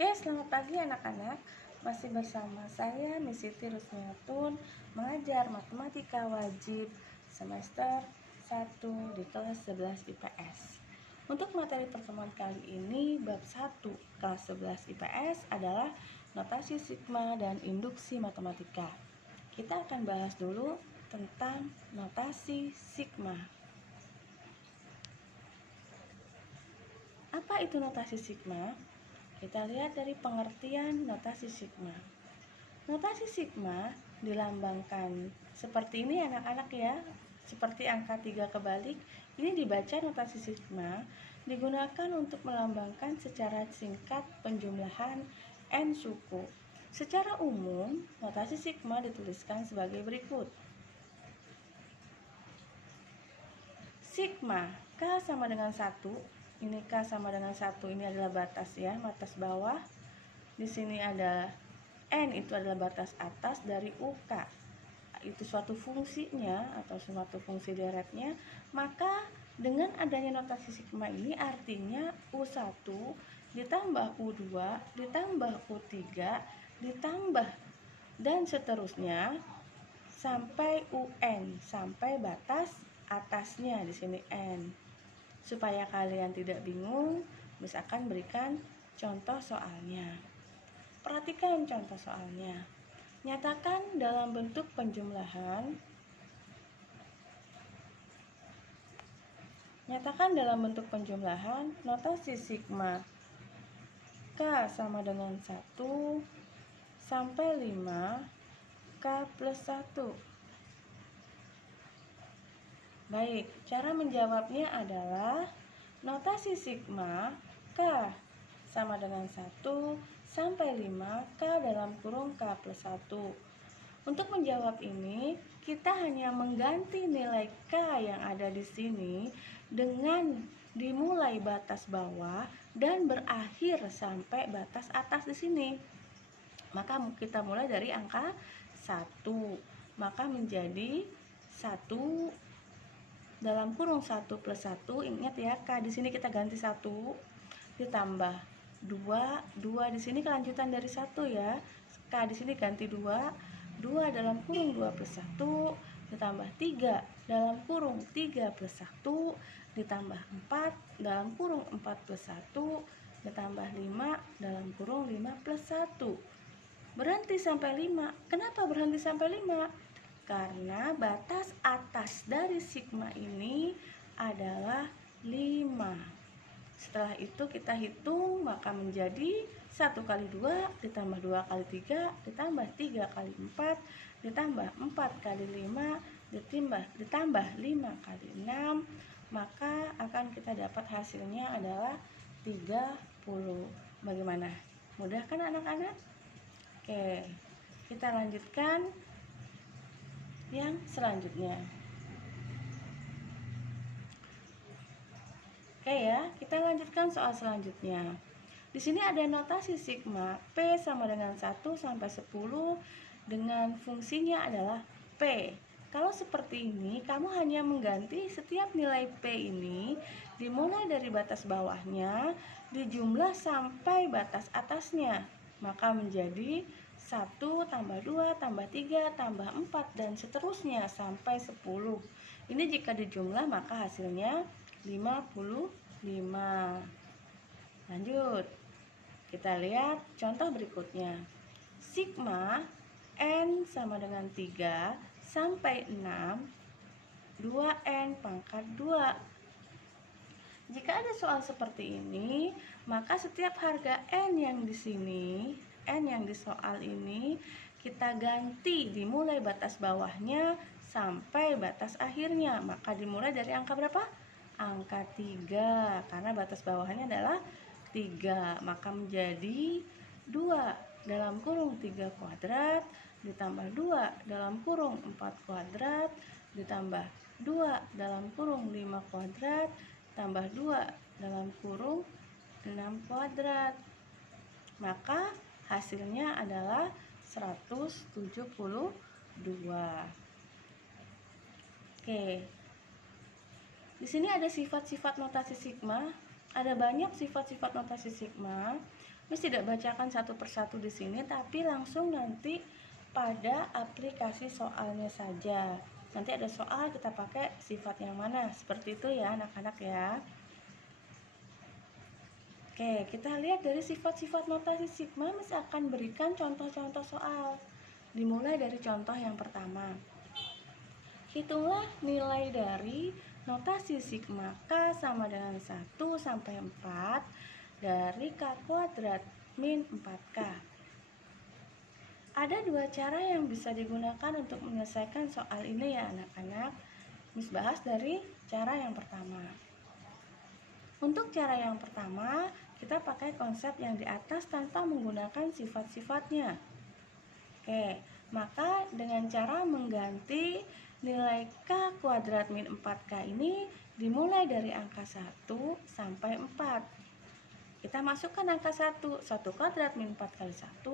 Oke, selamat pagi anak-anak. Masih bersama saya Miss Siti Rusmiatun, mengajar matematika wajib semester 1 di kelas 11 IPS. Untuk materi pertemuan kali ini, bab 1 kelas 11 IPS adalah notasi sigma dan induksi matematika. Kita akan bahas dulu tentang notasi sigma. Apa itu notasi sigma? Kita lihat dari pengertian notasi sigma. Notasi sigma dilambangkan seperti ini anak-anak ya, seperti angka 3 kebalik. Ini dibaca notasi sigma digunakan untuk melambangkan secara singkat penjumlahan n suku. Secara umum, notasi sigma dituliskan sebagai berikut. Sigma K sama dengan 1. Ini K sama dengan 1, ini adalah batas ya, batas bawah. Di sini ada N, itu adalah batas atas dari UK. Itu suatu fungsinya atau suatu fungsi deretnya. Maka dengan adanya notasi sigma ini artinya U1 ditambah U2 ditambah U3 ditambah dan seterusnya sampai UN, sampai batas atasnya di sini N. Supaya kalian tidak bingung, misalkan berikan contoh soalnya. Perhatikan contoh soalnya. Nyatakan dalam bentuk penjumlahan. Nyatakan dalam bentuk penjumlahan notasi sigma K sama dengan 1 sampai 5 K plus 1. Baik, cara menjawabnya adalah notasi sigma K sama dengan 1 sampai 5 K dalam kurung K plus 1. Untuk menjawab ini, kita hanya mengganti nilai K yang ada di sini dengan dimulai batas bawah dan berakhir sampai batas atas di sini. Maka kita mulai dari angka 1. Maka menjadi 1 dalam kurung 1 plus 1, ingat ya, K di sini kita ganti 1 ditambah 2 di sini kelanjutan dari 1 ya. K di sini ganti 2 dalam kurung 2 plus 1 ditambah 3 dalam kurung 3 plus 1 ditambah 4 dalam kurung 4 plus 1 ditambah 5 dalam kurung 5 plus 1. Berhenti sampai 5. Kenapa berhenti sampai 5? Karena batas atas dari sigma ini adalah 5. Setelah itu kita hitung, maka menjadi 1 kali 2 ditambah 2 kali 3 ditambah 3 kali 4 ditambah 4 kali 5 ditambah 5 kali 6. Maka akan kita dapat hasilnya adalah 30. Bagaimana? Mudah kan anak-anak? Oke, kita lanjutkan yang selanjutnya. Oke ya, kita lanjutkan soal selanjutnya. Di sini ada notasi sigma P sama dengan 1 sampai 10 dengan fungsinya adalah P. Kalau seperti ini, kamu hanya mengganti setiap nilai P ini dimulai dari batas bawahnya dijumlah sampai batas atasnya. Maka menjadi 1 tambah 2 tambah 3 tambah 4 dan seterusnya sampai 10. Ini jika dijumlah maka hasilnya 55. Lanjut. Kita lihat contoh berikutnya. Sigma N sama dengan 3 sampai 6 2N pangkat 2. Jika ada soal seperti ini, maka setiap harga N yang di sini, N yang di soal ini, kita ganti dimulai batas bawahnya sampai batas akhirnya. Maka dimulai dari angka berapa? Angka 3, karena batas bawahnya adalah 3. Maka menjadi 2 dalam kurung 3 kuadrat ditambah 2 dalam kurung 4 kuadrat ditambah 2 dalam kurung 5 kuadrat tambah 2 dalam kurung 6 kuadrat. Maka hasilnya adalah 172. Oke. Di sini ada sifat-sifat notasi sigma. Ada banyak sifat-sifat notasi sigma. Miss tidak bacakan satu persatu di sini, tapi langsung nanti pada aplikasi soalnya saja. Nanti ada soal kita pakai sifat yang mana, seperti itu ya anak-anak ya. Oke, kita lihat dari sifat-sifat notasi sigma, Miss akan berikan contoh-contoh soal. Dimulai dari contoh yang pertama. Hitunglah nilai dari notasi sigma K sama dengan 1 sampai 4 dari K kuadrat min 4K. Ada dua cara yang bisa digunakan untuk menyelesaikan soal ini ya anak-anak. Miss bahas dari cara yang pertama. Untuk cara yang pertama, kita pakai konsep yang di atas tanpa menggunakan sifat-sifatnya. Oke, maka dengan cara mengganti nilai K kuadrat min 4K ini dimulai dari angka 1 sampai 4. Kita masukkan angka 1 kuadrat min 4 kali 1,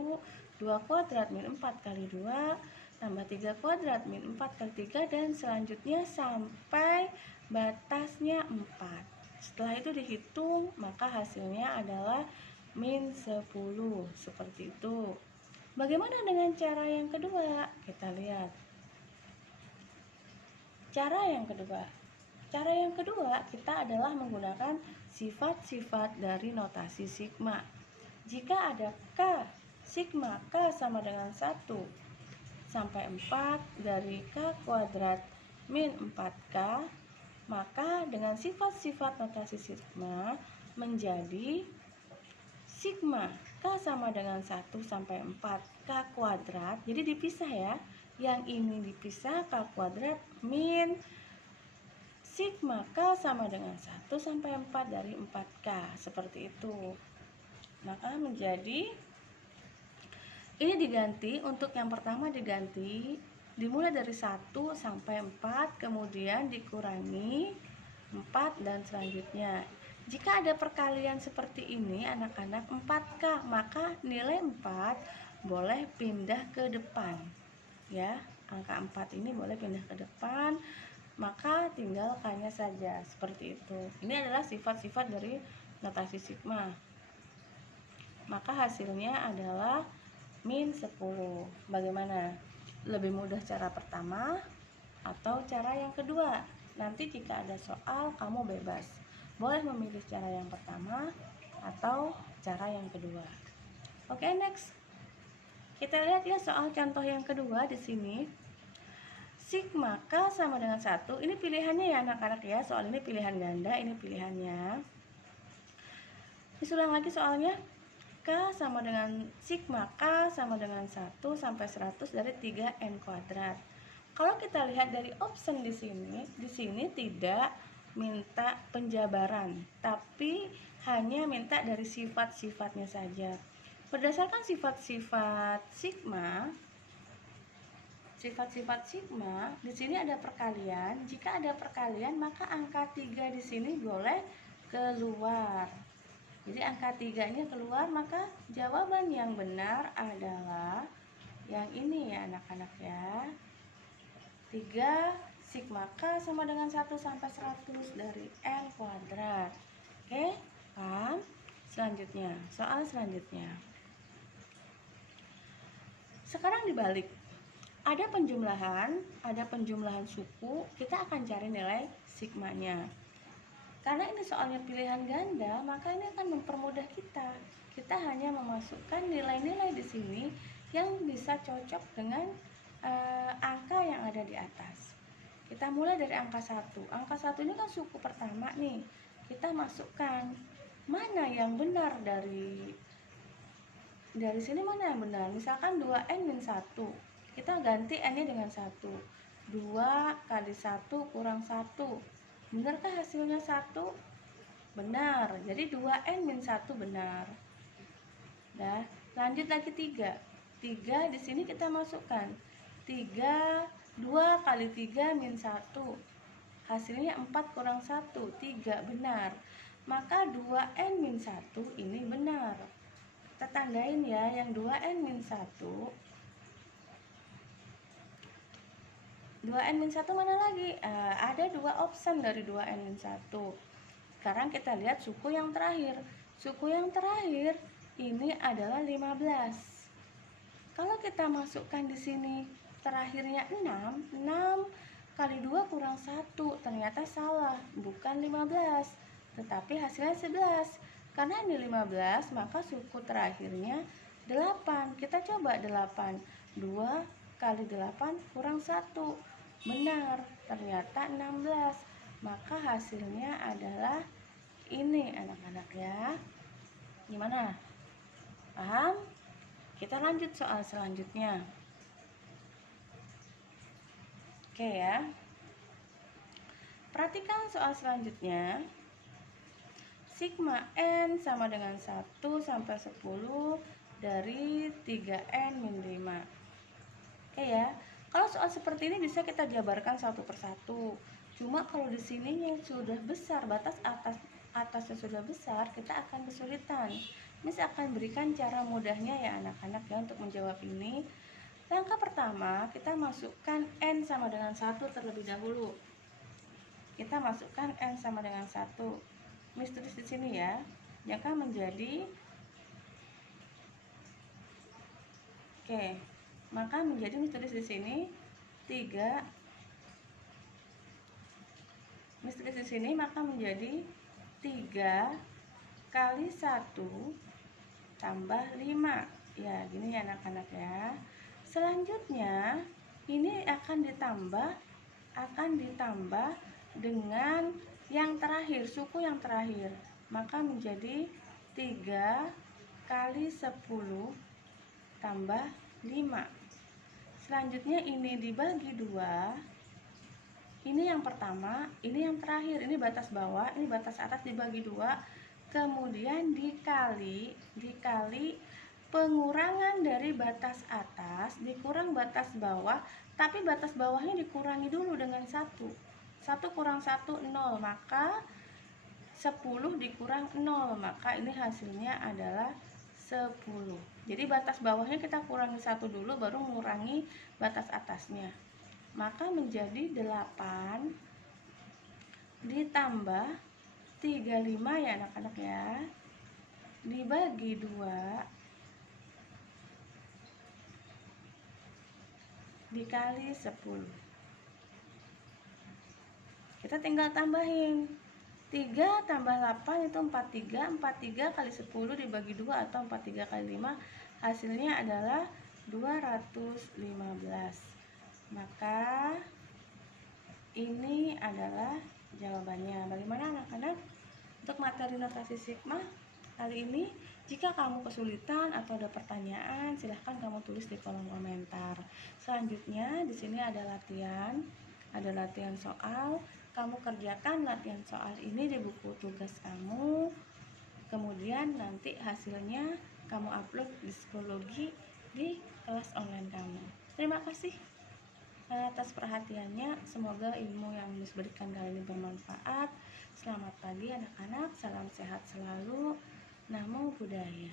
2 kuadrat min 4 kali 2, tambah 3 kuadrat min 4 kali 3, dan selanjutnya sampai batasnya 4. Setelah itu dihitung, maka hasilnya adalah min 10, seperti itu. Bagaimana dengan cara yang kedua? Kita lihat. Cara yang kedua kita adalah menggunakan sifat-sifat dari notasi sigma. Jika ada K, sigma K sama dengan 1 sampai 4 dari K kuadrat min 4K, maka dengan sifat-sifat notasi sigma menjadi sigma K sama dengan 1 sampai 4 K kuadrat. Jadi dipisah ya. Yang ini dipisah K kuadrat min sigma K sama dengan 1 sampai 4 dari 4K. Seperti itu. Maka menjadi ini diganti, untuk yang pertama diganti dimulai dari 1 sampai 4, kemudian dikurangi 4 dan selanjutnya. Jika ada perkalian seperti ini anak-anak 4K, maka nilai 4 boleh pindah ke depan. Ya, angka 4 ini boleh pindah ke depan, maka tinggal K-nya saja, seperti itu. Ini adalah sifat-sifat dari notasi sigma. Maka hasilnya adalah min 10. Bagaimana? Lebih mudah cara pertama atau cara yang kedua? Nanti jika ada soal, kamu bebas. Boleh memilih cara yang pertama atau cara yang kedua. Oke, next. Kita lihat ya soal contoh yang kedua di sini. Sigma K sama dengan 1. Ini pilihannya ya anak-anak ya. Soal ini pilihan ganda, ini pilihannya. Ulang lagi soalnya. K sama dengan sigma K sama dengan 1 sampai 100 dari 3N kuadrat. Kalau kita lihat dari option di sini tidak minta penjabaran, tapi hanya minta dari sifat-sifatnya saja. Berdasarkan sifat-sifat sigma, di sini ada perkalian. Jika ada perkalian, maka angka 3 di sini boleh keluar. Jadi angka 3-nya keluar, maka jawaban yang benar adalah yang ini ya anak-anak ya. 3 sigma K sama dengan 1 sampai 100 dari N kuadrat. Oke, paham? Selanjutnya, soal selanjutnya. Sekarang dibalik. Ada penjumlahan suku, kita akan cari nilai sigmanya. Karena ini soalnya pilihan ganda, maka ini akan mempermudah kita. Kita hanya memasukkan nilai-nilai di sini yang bisa cocok dengan angka yang ada di atas. Kita mulai dari angka 1. Angka 1 ini kan suku pertama nih. Kita masukkan mana yang benar dari sini, mana yang benar. Misalkan 2N-1. Kita ganti N-nya dengan 1. 2 kali 1 kurang 1. Benarkah hasilnya 1? Benar. Jadi 2N-1 benar. Nah, lanjut lagi 3. 3 di sini kita masukkan. 2 kali 3 min 1. Hasilnya 4 kurang 1. 3 benar. Maka 2N-1 ini benar. Kita tandain ya, yang 2N-1. 2N-1 mana lagi? Ada 2 option dari 2N-1. Sekarang kita lihat suku yang terakhir. Suku yang terakhir ini adalah 15. Kalau kita masukkan di sini terakhirnya 6, 6 kali 2 kurang 1. Ternyata salah, bukan 15, tetapi hasilnya 11. Karena ini 15, maka suku terakhirnya 8. Kita coba 8. 2 kali 8 kurang 1. Benar, ternyata 16. Maka hasilnya adalah ini anak-anak ya. Gimana? Paham? Kita lanjut soal selanjutnya. Oke ya. Perhatikan soal selanjutnya. Sigma N sama dengan 1 sampai 10 dari 3N min 5. Oke ya. Kalau soal seperti ini bisa kita jabarkan satu persatu. Cuma kalau di sini yang sudah besar, batas atasnya sudah besar, kita akan kesulitan. Miss akan berikan cara mudahnya ya anak-anak ya untuk menjawab ini. Langkah pertama, kita masukkan N sama dengan 1 terlebih dahulu. Kita masukkan N sama dengan 1. Miss tulis di sini ya. Maka menjadi maka menjadi Miss tulis di sini 3. Miss tulis di sini maka menjadi 3 kali 1 tambah 5. Ya, gini ya anak-anak ya. Selanjutnya ini akan ditambah dengan yang terakhir, suku yang terakhir. Maka menjadi 3 kali 10 tambah 5. Selanjutnya ini dibagi 2. Ini yang pertama, ini yang terakhir. Ini batas bawah, ini batas atas dibagi 2. Kemudian dikali pengurangan dari batas atas dikurang batas bawah, tapi batas bawahnya dikurangi dulu dengan 1. 1 kurang 1, 0. Maka 10 dikurang 0. Maka ini hasilnya adalah 10. Jadi batas bawahnya kita kurangi 1 dulu, baru mengurangi batas atasnya. Maka menjadi 8 ditambah 35 ya anak-anak ya, dibagi 2 dikali 10. Kita tinggal tambahin 3 tambah 8 itu 43. 43 kali 10 dibagi 2 atau 43 kali 5, hasilnya adalah 215. Maka ini adalah jawabannya. Bagaimana anak-anak untuk materi notasi sigma kali ini? Jika kamu kesulitan atau ada pertanyaan, silahkan kamu tulis di kolom komentar. Selanjutnya di sini ada latihan soal. Kamu kerjakan latihan soal ini di buku tugas kamu. Kemudian nanti hasilnya kamu upload di psikologi di kelas online kamu. Terima kasih atas perhatiannya. Semoga ilmu yang Miss berikan kali ini bermanfaat. Selamat pagi anak-anak, salam sehat selalu. Namo Buddhaya.